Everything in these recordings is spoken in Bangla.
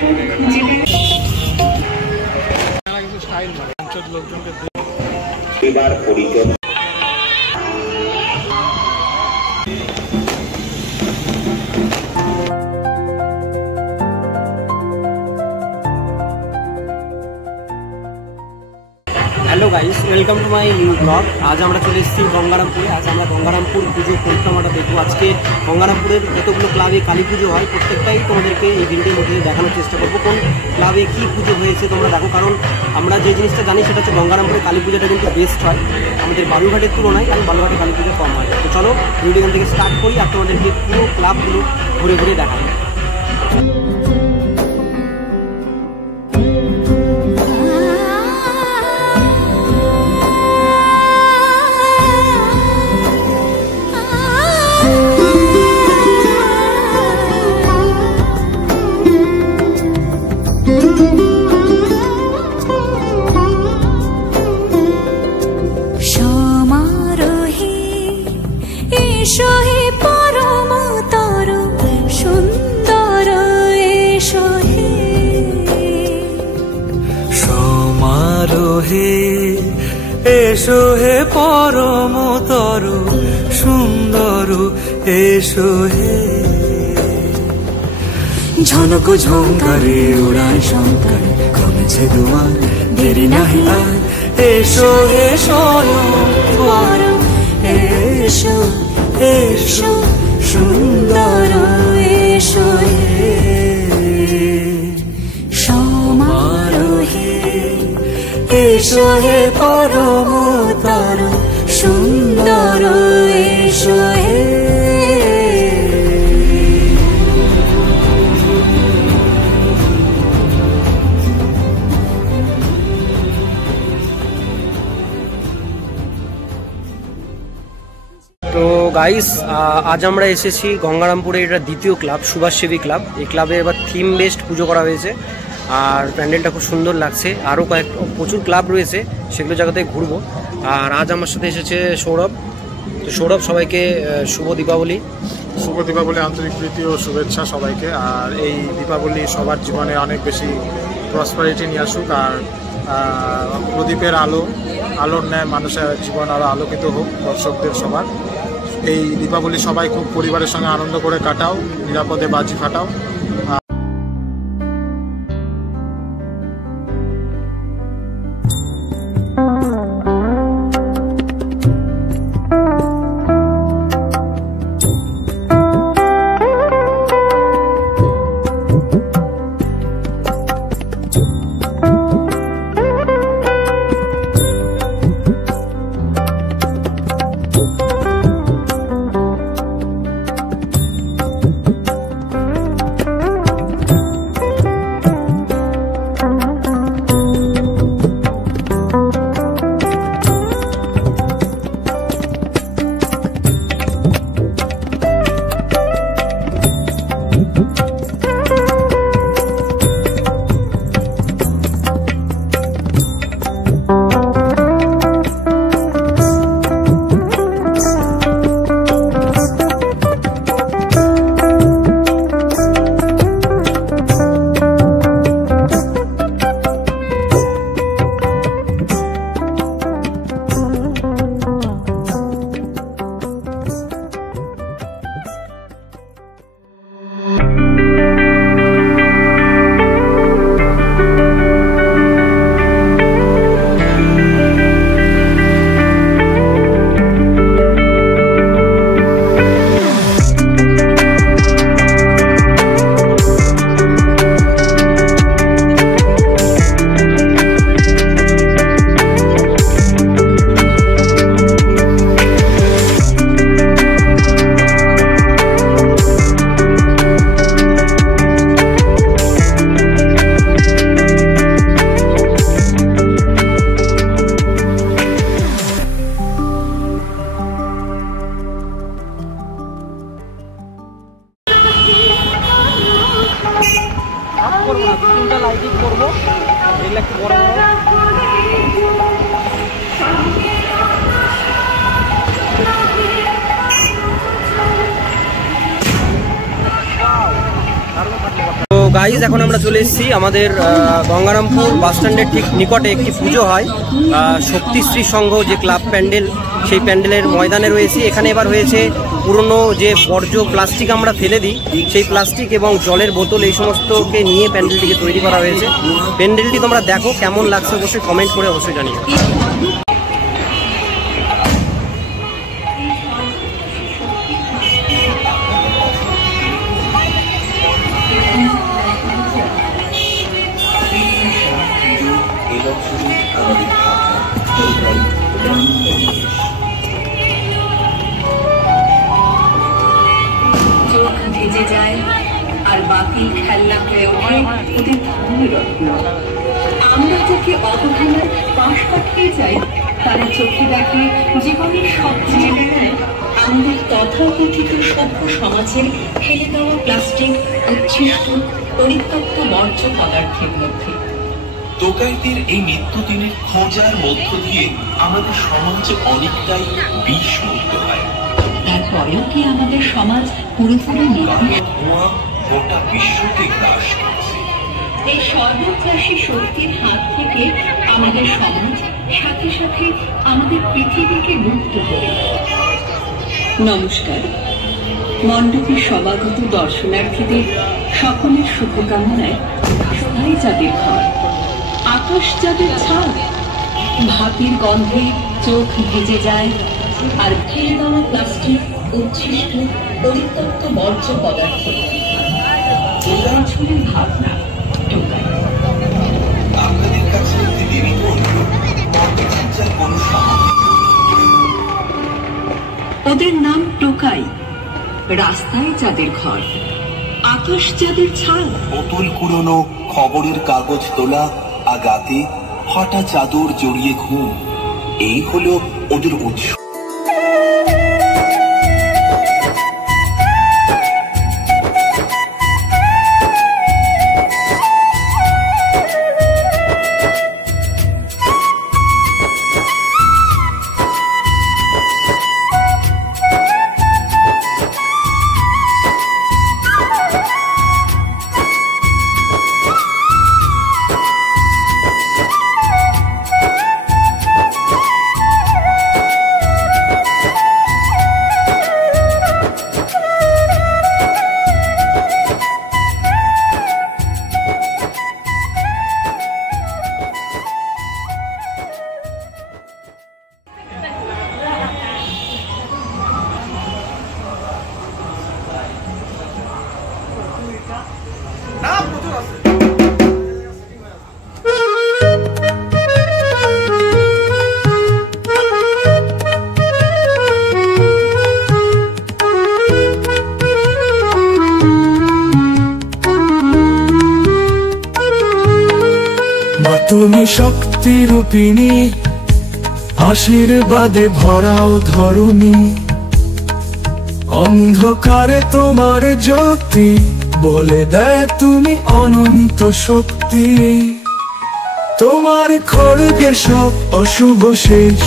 Hello guys, welcome to my new blog. आज আমরা চলে এসেছি গঙ্গারামপুরে। আজ আমরা গঙ্গারামপুর পুজো পরিক্রমাটা দেখবো। আজকে গঙ্গারামপুরের যতগুলো ক্লাবে কালী পুজো হয় প্রত্যেকটাই তোমাদেরকে এই ভিডিওর মধ্যে দেখানোর চেষ্টা করবো কোন ক্লাবে কী পুজো হয়েছে তোমরা দেখো। কারণ আমরা যে জিনিসটা জানি সেটা হচ্ছে গঙ্গারামপুরে কালী পুজোটা কিন্তু বেস্ট হয় আমাদের বালুঘাটের তুলনায়, কারণ বালুঘাটে কালী পুজো কম হয়। তো চলো ভিডিও থেকে স্টার্ট করি আর তোমাদেরকে পুরো ক্লাবগুলো ঘুরে ঘুরে দেখাই। এসো হে পরম তরু সুন্দর, এসো হে ঝনক ঝঙ্কারে উড়ায় শঙ্কর, কমেছে দুয়ার দেরি নাহি আর, এসো হে স্বয়ং পরম, এসো এসো সুন্দর, এসো হে সমারোহে, এসো হে পরম তরু সুন্দর, এসো হে। তো গাইস, আজ আমরা এসেছি গঙ্গারামপুরে। এটা দ্বিতীয় ক্লাব, সুভাষসেবী ক্লাব। এই ক্লাবে এবার থিম বেসড পুজো করা হয়েছে আর প্যান্ডেলটা খুব সুন্দর লাগছে। আরও প্রচুর ক্লাব রয়েছে, সেগুলো জায়গাতে ঘুরবো। আর আজ আমার সাথে এসেছে সৌরভ। তো সৌরভ, সবাইকে শুভ দীপাবলি। শুভ দীপাবলি, আন্তরিক প্রীতি ও শুভেচ্ছা সবাইকে। আর এই দীপাবলি সবার জীবনে অনেক বেশি প্রসপারিটি নিয়ে আসুক। আর প্রদীপের আলোর ন্যায় মানুষের জীবন আরও আলোকিত হোক, দর্শকদের সবার। এই দীপাবলি সবাই খুব পরিবারের সঙ্গে আনন্দ করে কাটাও, নিরাপদে বাজি ফাটাও। গাইজ এখন আমরা চলে এসেছি আমাদের গঙ্গারামপুর বাস স্ট্যান্ডের ঠিক নিকটে একটি পুজো হয় শক্তিশ্রী সংঘ যে ক্লাব প্যান্ডেল, সেই প্যান্ডেলের ময়দানে রয়েছে। এখানে এবার হয়েছে পুরনো যে বর্জ্য প্লাস্টিক আমরা ফেলে দিই, সেই প্লাস্টিক এবং জলের বোতল এই সমস্তকে নিয়ে প্যান্ডেলটিকে তৈরি করা হয়েছে। প্যান্ডেলটি তোমরা দেখো, কেমন লাগছে অবশ্যই কমেন্ট করে অবশ্যই জানিও। চোখ ভিজে যায় আর বাকি খেলনা হয়ে ওঠে ওদের ধনরত্ন। আমরা যাকে অবহেলার পাশ কাটিয়ে যাই, তারা চোখে দেখে জীবনের সবচেয়ে আমাদের তথাকথিত সভ্য সমাজে ফেলে দেওয়া প্লাস্টিক, উচ্ছিষ্ট পরিত্যক্ত বর্জ্য পদার্থের মধ্যে। টোকাইদের এই নিত্যদিনের খোঁজার মধ্য দিয়ে আমাদের সমাজ অনেকটাই বিষমুক্ত হয়। তারপরেও কি আমাদের সমাজ পুরোপুরি ধোঁয়া গোটা বিশ্বকে গ্রাস করছে। এই সর্বগ্রাসী শক্তির হাত থেকে আমাদের সমাজ, সাথে সাথে আমাদের পৃথিবীকে মুক্ত করে। নমস্কার। মণ্ডপে সমাগত দর্শনার্থীদের সকলের শুভকামনায় সোনাই যাদের ঘর, আকাশ যাদের ছাদ, ভাতির গন্ধে চোখ ভিজে যায় আর ফেলে দেওয়া প্লাস্টিক, উচ্ছিষ্ট পরিত্যক্ত বর্জ্য পদার্থ অঞ্চলের ভাবনা টোকাই। আপনাদের কাছে একটি বিনীত অনুরোধ, মণ্ডপসজ্জার কোনো সামগ্রী। ওদের নাম টোকাই, রাস্তায় যাদের ঘর, আকাশ যাদের ছাদ। বোতল কুড়োনো, খবরের কাগজ তোলা, আগাতে ফাটা চাদর জড়িয়ে ঘুম, এই হলো ওদের উৎস। তুমি শক্তি রূপিণী, আশীর্বাদে ভরাও ধরণী, অন্ধকারে তোমার জ্যোতি বলে দেয় তুমি অনন্ত শক্তি। তোমার খড়গে সব অশুভ শেষ,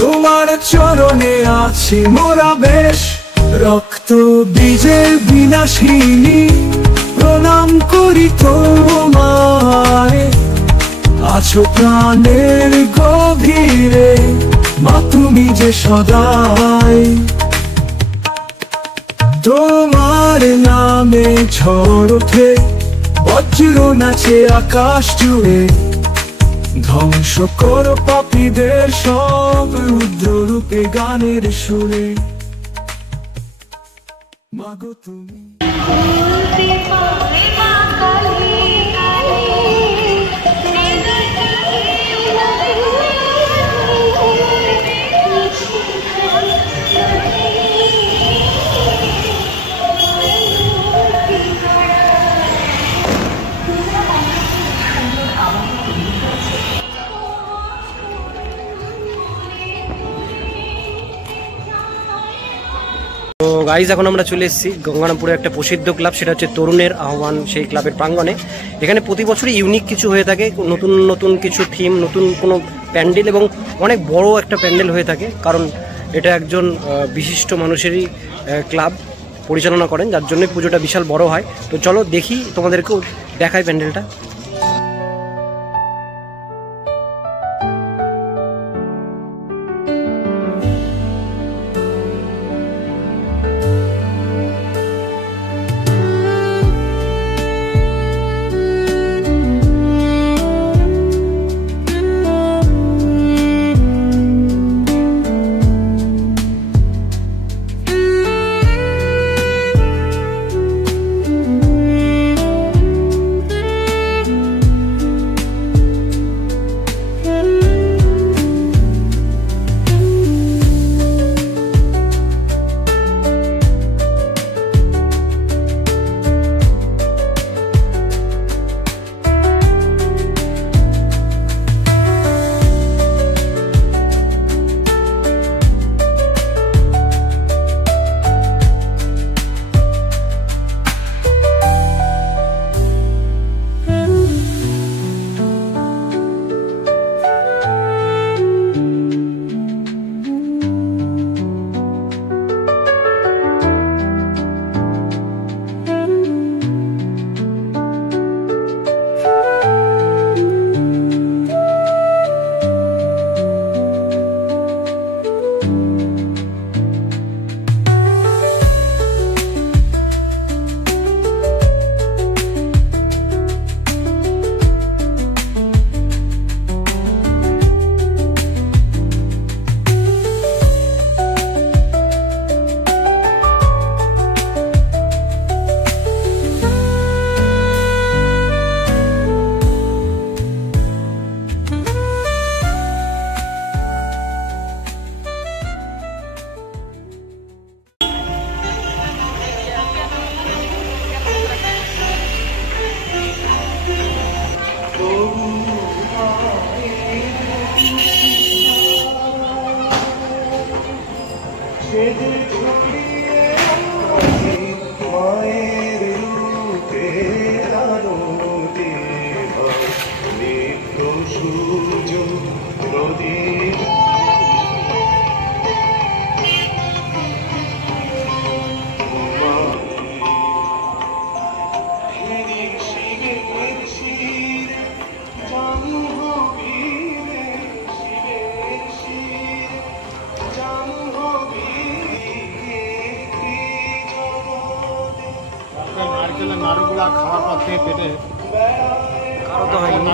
তোমার চরণে আছি মোরা বেশ। রক্ত বীজের বিনাশিনী, প্রণাম করি তোমায়। আছো প্রাণের গভীরে, মা তুমি যে সদাই। তোমার নামে ঝড় ওঠে, বজ্র নাচে আকাশ জুড়ে। ধ্বংস করো পাপীদের সব, রুদ্র রূপে গানের সুরে। মাগো তুমি তো গাইজ এখন আমরা চলে এসেছি গঙ্গারামপুরে একটা প্রসিদ্ধ ক্লাব, সেটা হচ্ছে তরুণের আহ্বান। সেই ক্লাবের প্রাঙ্গণে এখানে প্রতি বছরই ইউনিক কিছু হয়ে থাকে, নতুন নতুন কিছু থিম, নতুন কোনো প্যান্ডেল এবং অনেক বড় একটা প্যান্ডেল হয়ে থাকে, কারণ এটা একজন বিশিষ্ট মানুষেরই ক্লাব। পরিচালনা করেন, যার জন্যই পুজোটা বিশাল বড় হয়। তো চলো দেখি, তোমাদেরকেও দেখাই প্যান্ডেলটা। নাড়ুগুলা খাওয়ার পর থেকে পেটে কারো তো হয়নি।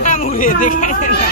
কাটা মুড়ে দেখা যায় না।